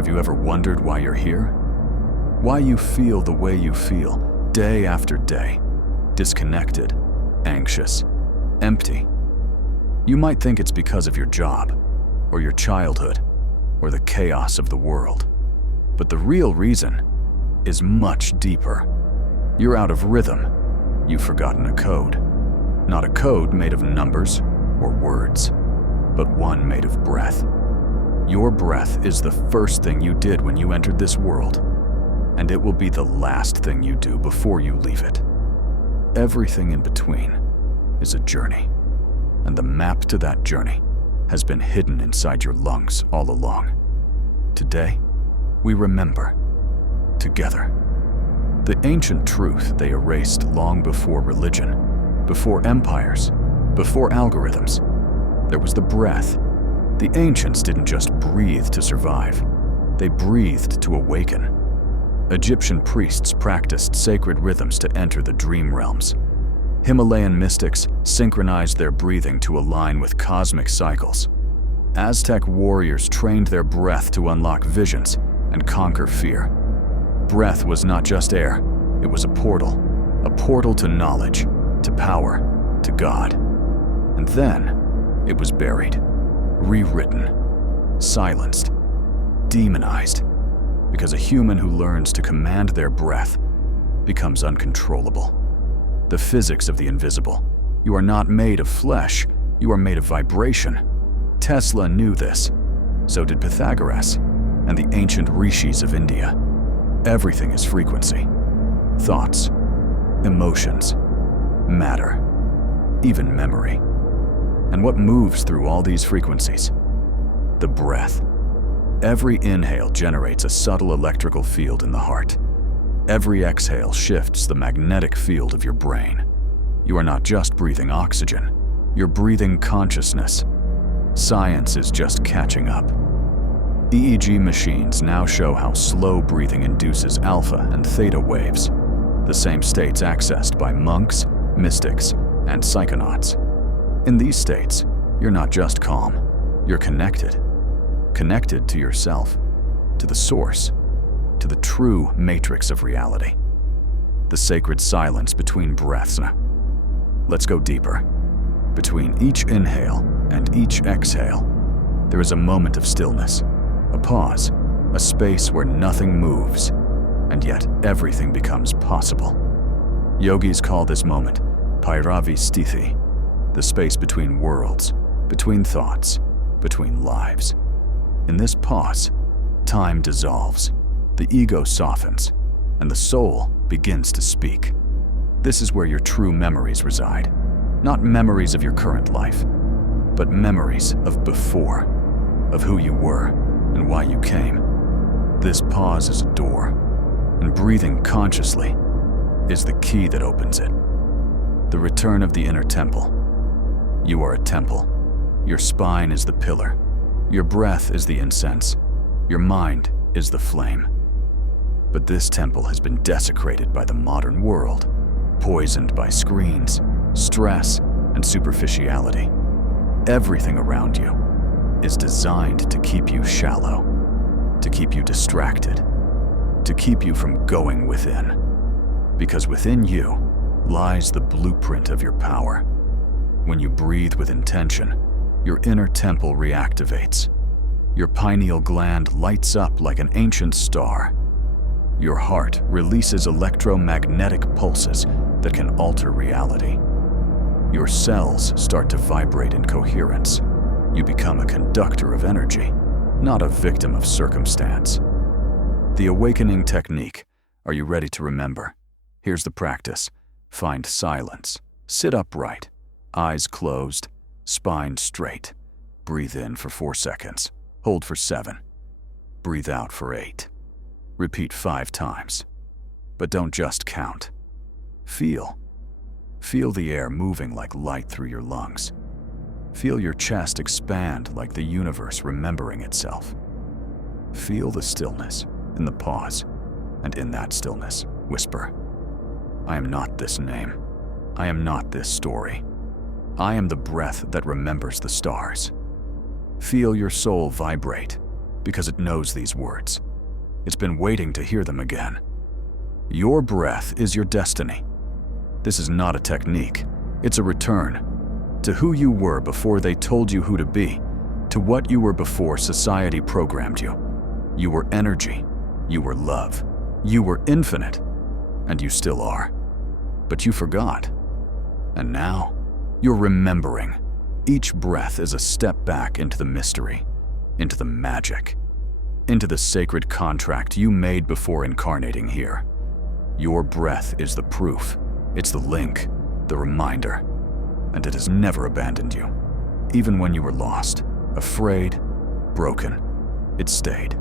Have you ever wondered why you're here? Why you feel the way you feel, day after day, disconnected, anxious, empty? You might think it's because of your job, or your childhood, or the chaos of the world. But the real reason is much deeper. You're out of rhythm. You've forgotten a code. Not a code made of numbers or words, but one made of breath. Your breath is the first thing you did when you entered this world, and it will be the last thing you do before you leave it. Everything in between is a journey, and the map to that journey has been hidden inside your lungs all along. Today, we remember, together, the ancient truth they erased long before religion, before empires, before algorithms. There was the breath. The ancients didn't just breathe to survive, they breathed to awaken. Egyptian priests practiced sacred rhythms to enter the dream realms. Himalayan mystics synchronized their breathing to align with cosmic cycles. Aztec warriors trained their breath to unlock visions and conquer fear. Breath was not just air, it was a portal to knowledge, to power, to God. And then it was buried, rewritten, silenced, demonized, because a human who learns to command their breath becomes uncontrollable. The physics of the invisible. You are not made of flesh, you are made of vibration. Tesla knew this. So did Pythagoras and the ancient rishis of India. Everything is frequency. Thoughts, emotions, matter, even memory. And what moves through all these frequencies? The breath. Every inhale generates a subtle electrical field in the heart. Every exhale shifts the magnetic field of your brain. You are not just breathing oxygen, you're breathing consciousness. Science is just catching up. EEG machines now show how slow breathing induces alpha and theta waves, the same states accessed by monks, mystics, and psychonauts. In these states, you're not just calm, you're connected. Connected to yourself, to the source, to the true matrix of reality. The sacred silence between breaths. Let's go deeper. Between each inhale and each exhale, there is a moment of stillness, a pause, a space where nothing moves, and yet everything becomes possible. Yogis call this moment Bhairavi Sthiti, the space between worlds, between thoughts, between lives. In this pause, time dissolves, the ego softens, and the soul begins to speak. This is where your true memories reside. Not memories of your current life, but memories of before, of who you were and why you came. This pause is a door, and breathing consciously is the key that opens it. The return of the inner temple. You are a temple. Your spine is the pillar. Your breath is the incense. Your mind is the flame. But this temple has been desecrated by the modern world, poisoned by screens, stress, and superficiality. Everything around you is designed to keep you shallow, to keep you distracted, to keep you from going within. Because within you lies the blueprint of your power. When you breathe with intention, your inner temple reactivates. Your pineal gland lights up like an ancient star. Your heart releases electromagnetic pulses that can alter reality. Your cells start to vibrate in coherence. You become a conductor of energy, not a victim of circumstance. The awakening technique. Are you ready to remember? Here's the practice. Find silence. Sit upright, eyes closed, spine straight. Breathe in for 4 seconds. Hold for 7. Breathe out for 8. Repeat 5 times. But don't just count. Feel. Feel the air moving like light through your lungs. Feel your chest expand like the universe remembering itself. Feel the stillness in the pause, and in that stillness, whisper, I am not this name. I am not this story. I am the breath that remembers the stars. Feel your soul vibrate. because it knows these words. It's been waiting to hear them again. Your breath is your destiny. This is not a technique. It's a return to who you were before they told you who to be, to what you were before society programmed you. You were energy. You were love. You were infinite. And you still are. But you forgot. And now, you're remembering. Each breath is a step back into the mystery, into the magic, into the sacred contract you made before incarnating here. Your breath is the proof. It's the link, the reminder. And it has never abandoned you. Even when you were lost, afraid, broken, it stayed.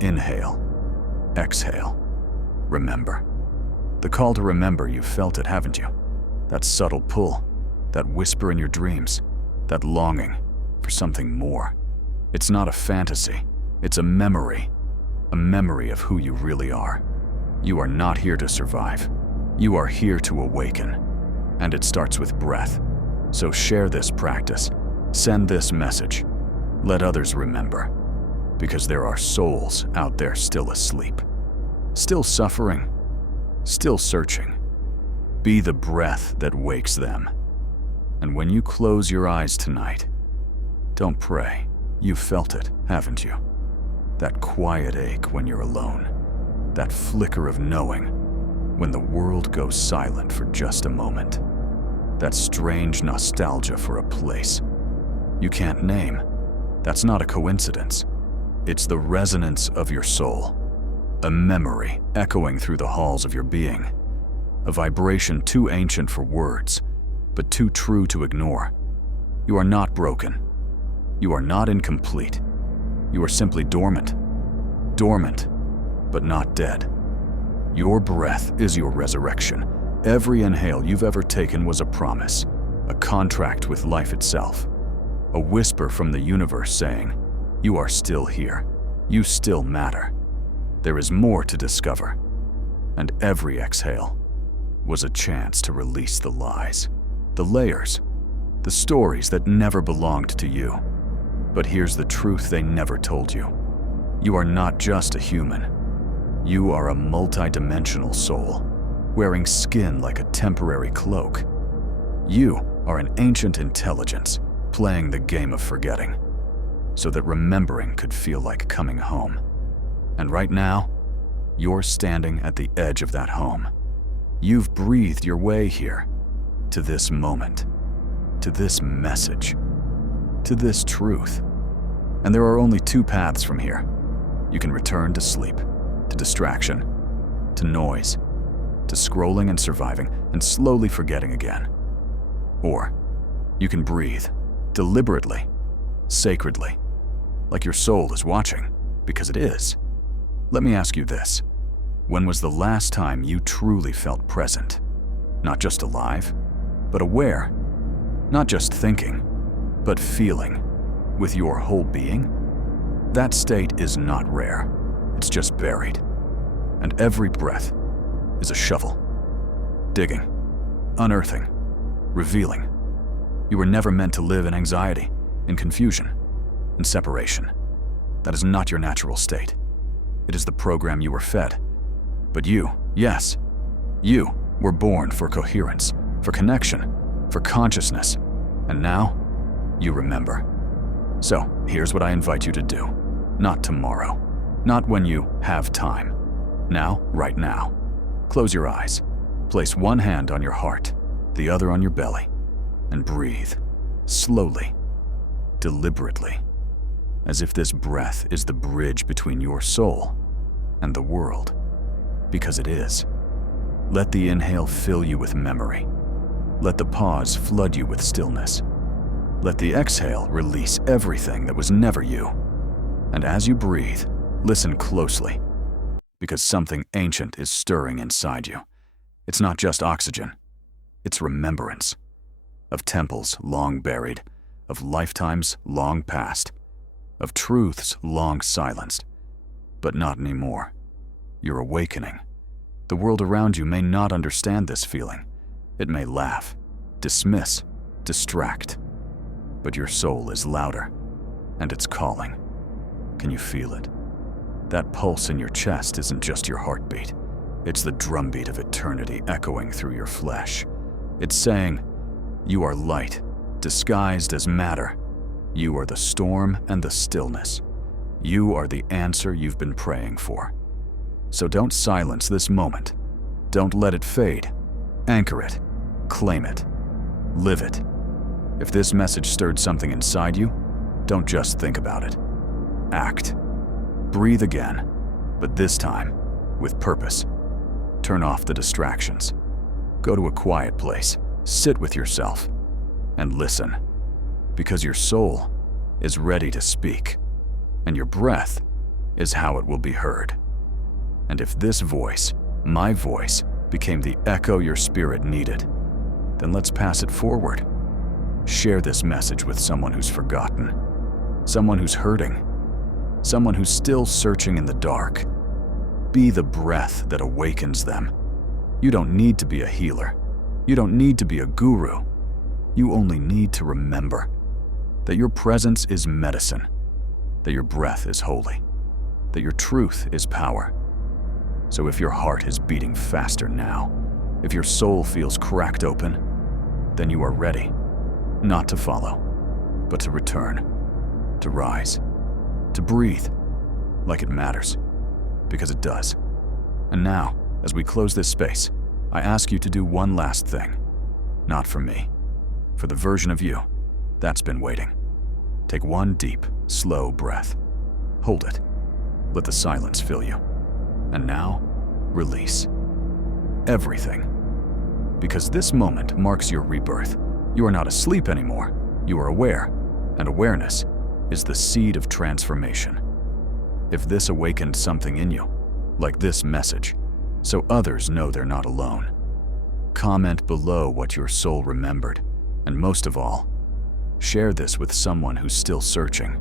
Inhale. Exhale. Remember. The call to remember, you've felt it, haven't you? That subtle pull, that whisper in your dreams, that longing for something more. It's not a fantasy, it's a memory of who you really are. You are not here to survive. You are here to awaken. And it starts with breath. So share this practice. Send this message. Let others remember. Because there are souls out there still asleep, still suffering, still searching. Be the breath that wakes them. And when you close your eyes tonight, don't pray. You've felt it, haven't you? That quiet ache when you're alone. That flicker of knowing when the world goes silent for just a moment. That strange nostalgia for a place you can't name. That's not a coincidence. It's the resonance of your soul, a memory echoing through the halls of your being, a vibration too ancient for words, but too true to ignore. You are not broken. You are not incomplete. You are simply dormant. Dormant, but not dead. Your breath is your resurrection. Every inhale you've ever taken was a promise, a contract with life itself, a whisper from the universe saying, you are still here. You still matter. There is more to discover. And every exhale was a chance to release the lies, the layers, the stories that never belonged to you. But here's the truth they never told you. You are not just a human. You are a multidimensional soul, wearing skin like a temporary cloak. You are an ancient intelligence, playing the game of forgetting, so that remembering could feel like coming home. And right now, you're standing at the edge of that home. You've breathed your way here, to this moment, to this message, to this truth. And there are only two paths from here. You can return to sleep, to distraction, to noise, to scrolling and surviving and slowly forgetting again. Or you can breathe, deliberately, sacredly, like your soul is watching, because it is. Let me ask you this. When was the last time you truly felt present? Not just alive, but aware. Not just thinking, but feeling, with your whole being? That state is not rare. It's just buried. And every breath is a shovel. Digging, unearthing, revealing. You were never meant to live in anxiety, in confusion, in separation. That is not your natural state. It is the program you were fed. But you, yes, you were born for coherence, for connection, for consciousness. And now, you remember. So, here's what I invite you to do. Not tomorrow. Not when you have time. Now, right now. Close your eyes. Place one hand on your heart, the other on your belly, and breathe, slowly, deliberately, as if this breath is the bridge between your soul and the world. Because it is. Let the inhale fill you with memory. Let the pause flood you with stillness. Let the exhale release everything that was never you. And as you breathe, listen closely, because something ancient is stirring inside you. It's not just oxygen. It's remembrance. Of temples long buried, of lifetimes long past, of truths long silenced. But not anymore. You're awakening. The world around you may not understand this feeling. It may laugh, dismiss, distract. But your soul is louder, and it's calling. Can you feel it? That pulse in your chest isn't just your heartbeat. It's the drumbeat of eternity echoing through your flesh. It's saying, you are light, disguised as matter. You are the storm and the stillness. You are the answer you've been praying for. So don't silence this moment. Don't let it fade. Anchor it. Claim it. Live it. If this message stirred something inside you, don't just think about it. Act. Breathe again, but this time with purpose. Turn off the distractions. Go to a quiet place, sit with yourself, and listen. Because your soul is ready to speak, and your breath is how it will be heard. And if this voice, my voice, became the echo your spirit needed, then let's pass it forward. Share this message with someone who's forgotten, someone who's hurting, someone who's still searching in the dark. Be the breath that awakens them. You don't need to be a healer. You don't need to be a guru. You only need to remember that your presence is medicine, that your breath is holy, that your truth is power. So if your heart is beating faster now, if your soul feels cracked open, then you are ready, not to follow, but to return, to rise, to breathe, like it matters, because it does. And now, as we close this space, I ask you to do one last thing. Not for me, for the version of you that's been waiting. Take one deep, slow breath. Hold it. Let the silence fill you. And now, release. Everything. Because this moment marks your rebirth. You are not asleep anymore. You are aware, and awareness is the seed of transformation. If this awakened something in you, like this message, so others know they're not alone, comment below what your soul remembered, and most of all, share this with someone who's still searching,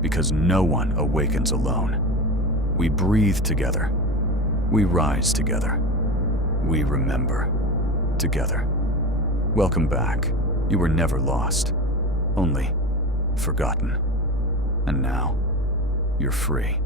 because no one awakens alone. We breathe together. We rise together. We remember together. Welcome back. You were never lost, only forgotten. And now, you're free.